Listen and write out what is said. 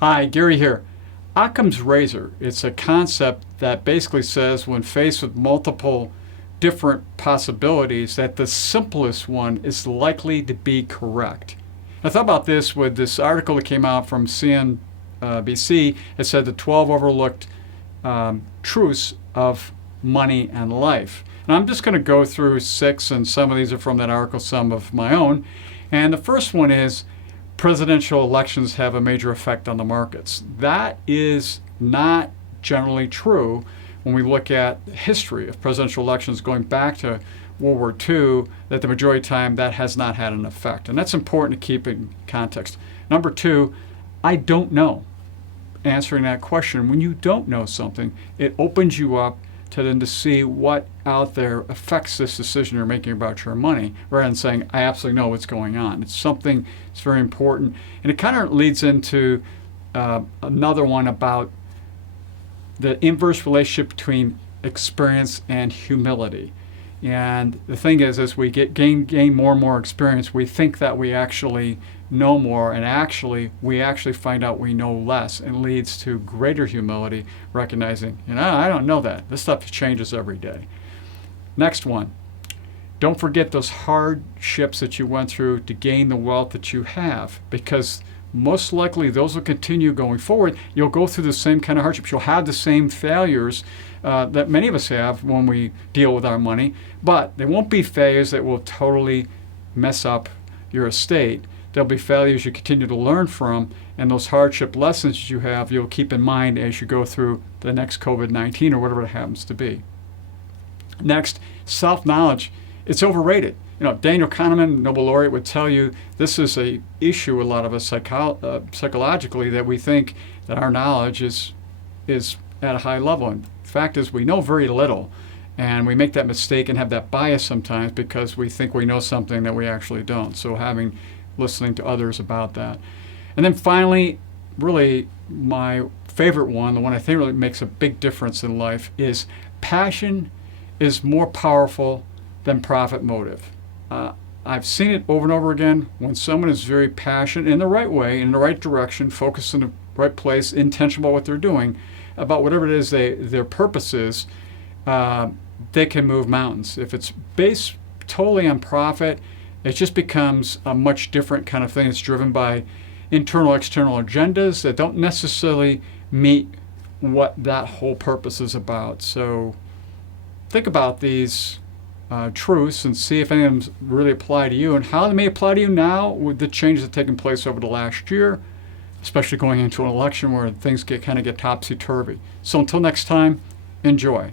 Hi, Gary here. Occam's razor. It's a concept that basically says when faced with multiple different possibilities that the simplest one is likely to be correct. I thought about this with this article that came out from CNBC. It said the 12 overlooked truths of money and life. And I'm just going to go through six, and some of these are from that article, some of my own. And the first one is presidential elections have a major effect on the markets. That is not generally true when we look at history of presidential elections going back to World War II, that the majority of the time that has not had an effect. And that's important to keep in context. Number two, I don't know. Answering that question, when you don't know something, it opens you up to then to see what out there affects this decision you're making about your money, rather than saying, I absolutely know what's going on. It's something that's very important. And it kind of leads into another one about the inverse relationship between experience and humility. And the thing is, as we gain more and more experience, we think that we actually know more, and we actually find out we know less, and leads to greater humility, recognizing, I don't know that. This stuff changes every day. Next one. Don't forget those hardships that you went through to gain the wealth that you have, because most likely those will continue going forward. You'll go through the same kind of hardships. You'll have the same failures that many of us have when we deal with our money, but they won't be failures that will totally mess up your estate. There'll be failures you continue to learn from, and those hardship lessons you have, you'll keep in mind as you go through the next COVID-19 or whatever it happens to be. Next, self-knowledge. It's overrated. Daniel Kahneman, Nobel laureate, would tell you this is a issue with a lot of us psychologically, that we think that our knowledge is at a high level. And the fact is, we know very little, and we make that mistake and have that bias sometimes because we think we know something that we actually don't. So listening to others about that. And then finally, really my favorite one, the one I think really makes a big difference in life, is passion is more powerful than profit motive. I've seen it over and over again. When someone is very passionate in the right way, in the right direction, focused in the right place, intentional about what they're doing, about whatever it is their purpose is, they can move mountains. If it's based totally on profit, it just becomes a much different kind of thing. It's driven by internal, external agendas that don't necessarily meet what that whole purpose is about. So think about these truths and see if any of them really apply to you, and how they may apply to you now with the changes that have taken place over the last year, especially going into an election where things get topsy-turvy. So until next time, enjoy.